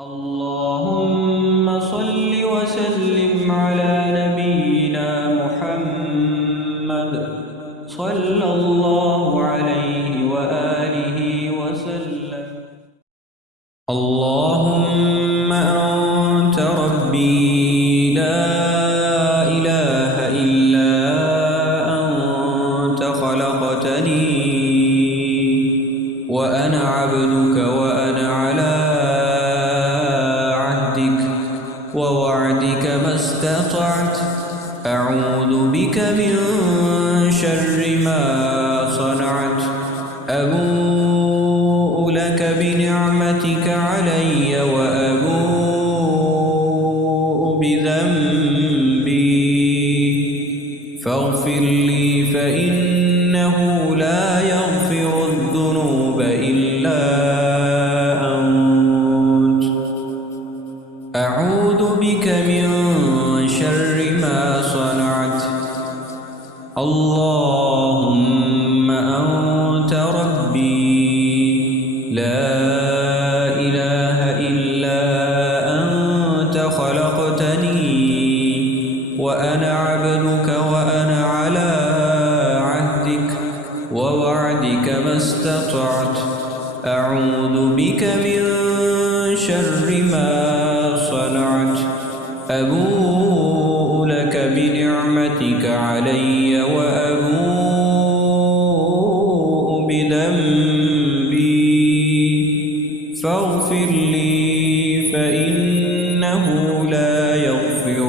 اللهم صل وسلم على نبينا محمد صلى الله عليه وآله وسلم. اللهم أنت ربي لا إله إلا أنت خلقتني وأنا عبدك وأنا على عهدك ووعدك ما استطعت أعوذ بك من شر ما صنعت أبوء لك بنعمتك علي وأبوء بذنبي فاغفر لي فإنه لا يغفر الذنوب إلا أنت. أعوذ بك من شر ما صنعت. اللهم أنت ربي لا إله إلا أنت خلقتني وأنا عبدك وأنا على عهدك ووعدك ما استطعت أعوذ بك من شر ما صنعت أبوء لك بنعمتك علي وأبوء بذنبي فاغفر لي فإنه لا يغفر